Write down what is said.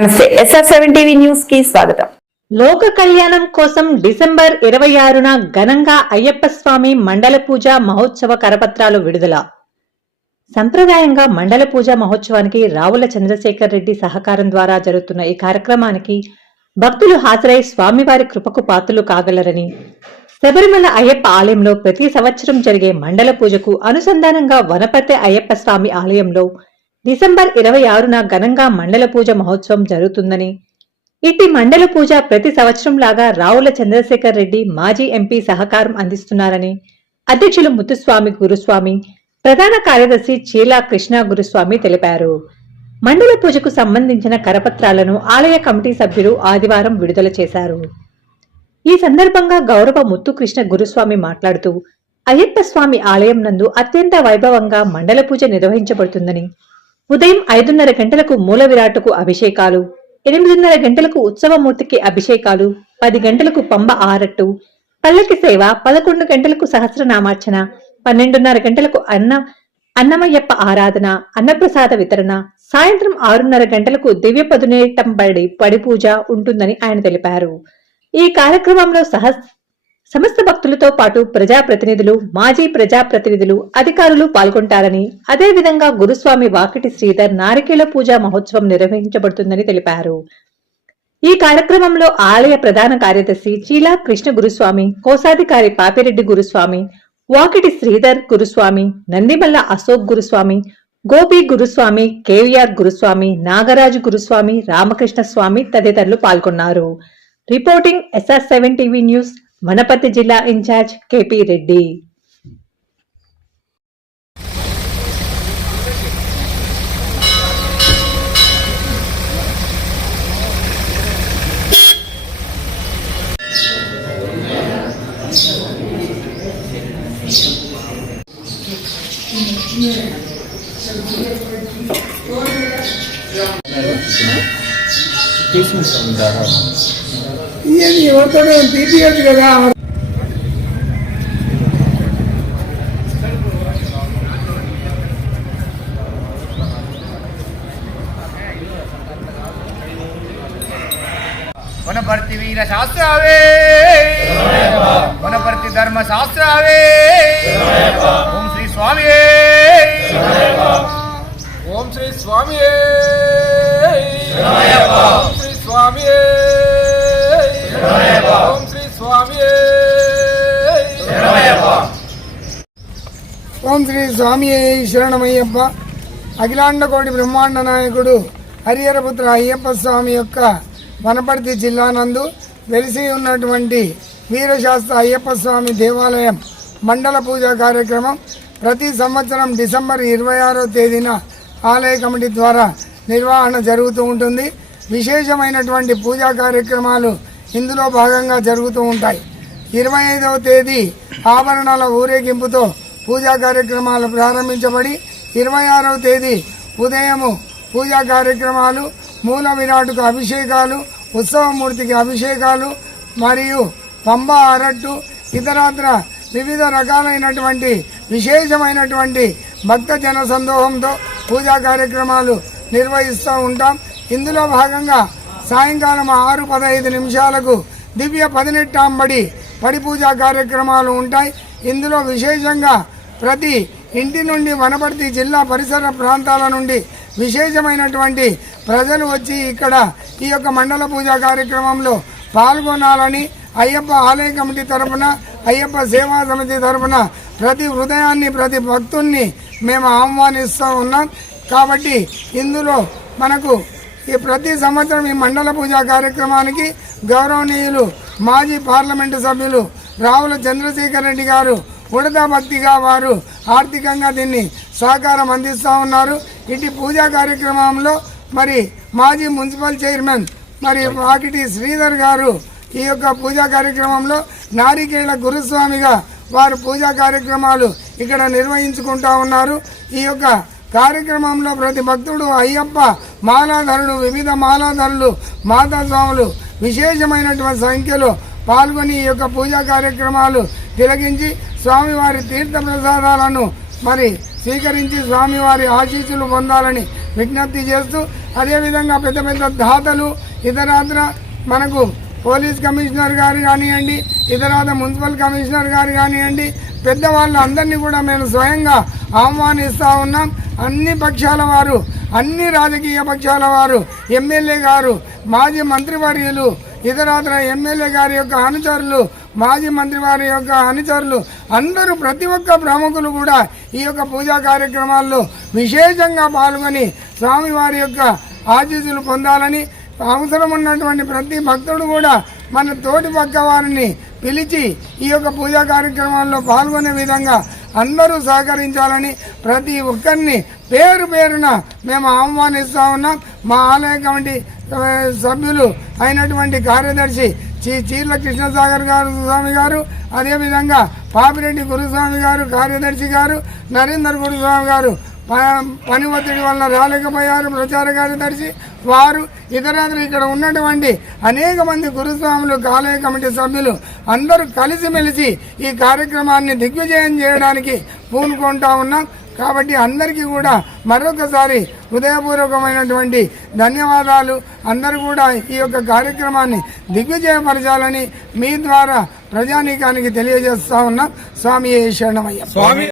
నమస్తే SR seven TV న్యూస్కి స్వాగతం. లోక కళ్యాణం కోసం డిసెంబర్ ఇరవై ఆరున ఘనంగా అయ్యప్ప స్వామి మండల పూజ మహోత్సవ కరపత్రాలు విడుదల. సంప్రదాయంగా మండల పూజ మహోత్సవానికి రావుల చంద్రశేఖర్ రెడ్డి సహకారం ద్వారా జరుగుతున్న ఈ కార్యక్రమానికి భక్తులు హాజరై స్వామివారి కృపకు పాత్రలు కాగలరని శబరిమల అయ్యప్ప ఆలయంలో ప్రతి సంవత్సరం జరిగే మండల పూజకు అనుసంధానంగా వనపర్తి అయ్యప్ప స్వామి ఆలయంలో డిసెంబర్ ఇరవై ఆరున ఘనంగా మండల పూజ మహోత్సవం జరుగుతుందని. ఇట్టి మండల పూజ ప్రతి సంవత్సరం లాగా రావుల చంద్రశేఖర్ రెడ్డి మాజీ ఎంపీ సహకారం అందిస్తున్నారని. అధ్యక్షులు ముత్తుస్వామి గురుస్వామి ప్రధాన కార్యదర్శి చీలా కృష్ణ గురుస్వామి తెలిపారు. మండల పూజకు సంబంధించిన కరపత్రాలను ఆలయ కమిటీ సభ్యులు ఆదివారం విడుదల చేశారు. ఈ సందర్భంగా గౌరవ ముత్తుకృష్ణ గురుస్వామి మాట్లాడుతూ అయ్యప్ప స్వామి ఆలయం నందు అత్యంత వైభవంగా మండల పూజ నిర్వహించబడుతుందని ఉదయం ఐదున్నర గంటలకు మూల విరాట్టుకు అభిషేకాలు ఎనిమిదిన్నర గంటలకు ఉత్సవమూర్తికి అభిషేకాలు పది గంటలకు పంబ ఆరట్టు పల్లకి సేవ పదకొండు గంటలకు సహస్రనామార్చన పన్నెండున్నర గంటలకు అన్న అన్నమయ్యప్ప ఆరాధన అన్నప్రసాద వితరణ సాయంత్రం ఆరున్నర గంటలకు దివ్య పదునేటంబడి పడిపూజ ఉంటుందని ఆయన తెలిపారు. ఈ కార్యక్రమంలో సహస్ సమస్త భక్తులతో పాటు ప్రజాప్రతినిధులు మాజీ ప్రజాప్రతినిధులు అధికారులు పాల్గొంటారని అదేవిధంగా గురుస్వామి వాకిటి శ్రీధర్ నారికేల పూజా మహోత్సవం నిర్వహించబడుతుందని తెలిపారు. ఈ కార్యక్రమంలో ఆలయ ప్రధాన కార్యదర్శి చీలా కృష్ణ గురుస్వామి కోశాధికారి పాపిరెడ్డి గురుస్వామి వాకిటి శ్రీధర్ గురుస్వామి నందిమల్ల అశోక్ గురుస్వామి గోపి గురుస్వామి కేవీఆర్ గురుస్వామి నాగరాజు గురుస్వామి రామకృష్ణ స్వామి తదితరులు పాల్గొన్నారు. Reporting SR seven TV news Wanaparthy జిల్లా ఇన్ఛార్జ్ కేపీ రెడ్డి. ఇవన్నీ ఎవరితో తీపియచ్చు కదా. వనపర్తి వీర శాస్త్రావే. వనపర్తి ధర్మ శాస్త్రావే. ఓం శ్రీ స్వామి ఓం శ్రీ స్వామి శ్రీ స్వామి ఓం శ్రీ స్వామి శరణమయ్యప్ప అఖిలాండ కోటి బ్రహ్మాండ నాయకుడు హరిహరపుత్ర అయ్యప్ప స్వామి యొక్క వనపర్తి జిల్లా నందు వెలిసి ఉన్నటువంటి వీరశాస్త్ర అయ్యప్ప స్వామి దేవాలయం మండల పూజ కార్యక్రమం ప్రతి సంవత్సరం డిసెంబర్ ఇరవై ఆరో తేదీన ఆలయ కమిటీ ద్వారా నిర్వహణ జరుగుతూ ఉంటుంది. విశేషమైనటువంటి పూజా కార్యక్రమాలు ఇందులో భాగంగా జరుగుతూ ఉంటాయి. ఇరవై ఐదవ తేదీ ఆభరణాల ఊరేగింపుతో పూజా కార్యక్రమాలు ప్రారంభించబడి ఇరవై ఆరవ తేదీ ఉదయము పూజా కార్యక్రమాలు మూల విరాటుకు అభిషేకాలు ఉత్సవమూర్తికి అభిషేకాలు మరియు పంబ అరట్టు ఇతరత్ర వివిధ రకాలైనటువంటి విశేషమైనటువంటి భక్త జన సందోహంతో పూజా కార్యక్రమాలు నిర్వహిస్తూ ఉంటాం. ఇందులో భాగంగా సాయంకాలం ఆరు పదహైదు నిమిషాలకు దివ్య పదినెట్టాంబడి పడి పూజా కార్యక్రమాలు ఉంటాయి. ఇందులో విశేషంగా ప్రతి ఇంటి నుండి వనపర్తి జిల్లా పరిసర ప్రాంతాల నుండి విశేషమైనటువంటి ప్రజలు వచ్చి ఇక్కడ ఈ యొక్క మండల పూజా కార్యక్రమంలో పాల్గొనాలని అయ్యప్ప ఆలయ కమిటీ తరఫున అయ్యప్ప సేవా సమితి తరఫున ప్రతి హృదయాన్ని ప్రతి భక్తుల్ని మేము ఆహ్వానిస్తూ ఉన్నాం. కాబట్టి ఇందులో మనకు ఈ ప్రతి సంవత్సరం ఈ మండల పూజా కార్యక్రమానికి గౌరవనీయులు మాజీ పార్లమెంటు సభ్యులు రావుల చంద్రశేఖర్ రెడ్డి గారు ఉడతా భక్తిగా వారు ఆర్థికంగా దీన్ని సహకారం అందిస్తూ ఉన్నారు. ఇటు పూజా కార్యక్రమంలో మరి మాజీ మున్సిపల్ చైర్మన్ మరి వాకిటి శ్రీధర్ గారు ఈ యొక్క పూజా కార్యక్రమంలో నారికేళ్ళ గురుస్వామిగా వారు పూజా కార్యక్రమాలు ఇక్కడ నిర్వహించుకుంటా ఉన్నారు. ఈ యొక్క కార్యక్రమంలో ప్రతి భక్తుడు అయ్యప్ప మాలాధరుడు వివిధ మాలాధరులు మాతాస్వాములు విశేషమైనటువంటి సంఖ్యలో పాల్గొని ఈ యొక్క పూజా కార్యక్రమాలు తిలగించి స్వామివారి తీర్థ ప్రసాదాలను మరి స్వీకరించి స్వామివారి ఆశీస్సులు పొందాలని విజ్ఞప్తి చేస్తూ అదేవిధంగా పెద్ద పెద్ద దాతలు ఇతరాత్ర మనకు పోలీస్ కమిషనర్ గారు కానివ్వండి ఇతరాత మున్సిపల్ కమిషనర్ గారు కానివ్వండి పెద్దవాళ్ళు అందరినీ కూడా మేము స్వయంగా ఆహ్వానిస్తూ ఉన్నాం. అన్ని పక్షాల వారు అన్ని రాజకీయ పక్షాల వారు ఎమ్మెల్యే గారు మాజీ మంత్రివర్యులు ఇతరాతర ఎమ్మెల్యే గారి యొక్క అనుచరులు మాజీ మంత్రి వారి యొక్క అనుచరులు అందరూ ప్రతి ఒక్క ప్రముఖులు కూడా ఈ యొక్క పూజా కార్యక్రమాల్లో విశేషంగా పాల్గొని స్వామివారి యొక్క ఆశీస్సులు పొందాలని అవసరం ఉన్నటువంటి ప్రతి భక్తుడు కూడా మన తోటి పక్క వారిని పిలిచి ఈ యొక్క పూజా కార్యక్రమాల్లో పాల్గొనే విధంగా అందరూ సహకరించాలని ప్రతి ఒక్కరిని పేరు పేరున మేము ఆహ్వానిస్తూ ఉన్నాం. మా ఆలయ కమిటీ సభ్యులు అయినటువంటి కార్యదర్శి శ్రీ చీర్ల కృష్ణసాగర్ గారు స్వామి గారు అదేవిధంగా పాపిరెడ్డి గురుస్వామి గారు కార్యదర్శి గారు నరేందర్ గురుస్వామి గారు పని ఒత్తిడి వల్ల రాలేకపోయారు ప్రచార కార్యదర్శి. వారు ఇతరులు ఇక్కడ ఉన్నటువంటి అనేక మంది గురుస్వాములు ఆలయ కమిటీ సభ్యులు అందరూ కలిసిమెలిసి ఈ కార్యక్రమాన్ని దిగ్విజయం చేయడానికి పూనుకుంటా ఉన్నాం. కాబట్టి అందరికీ కూడా మరొకసారి హృదయపూర్వకమైనటువంటి ధన్యవాదాలు. అందరూ కూడా ఈ యొక్క కార్యక్రమాన్ని దిగ్విజయపరచాలని మీ ద్వారా ప్రజానీకానికి తెలియజేస్తా ఉన్నాం. స్వామి శరణమయ్య స్వామి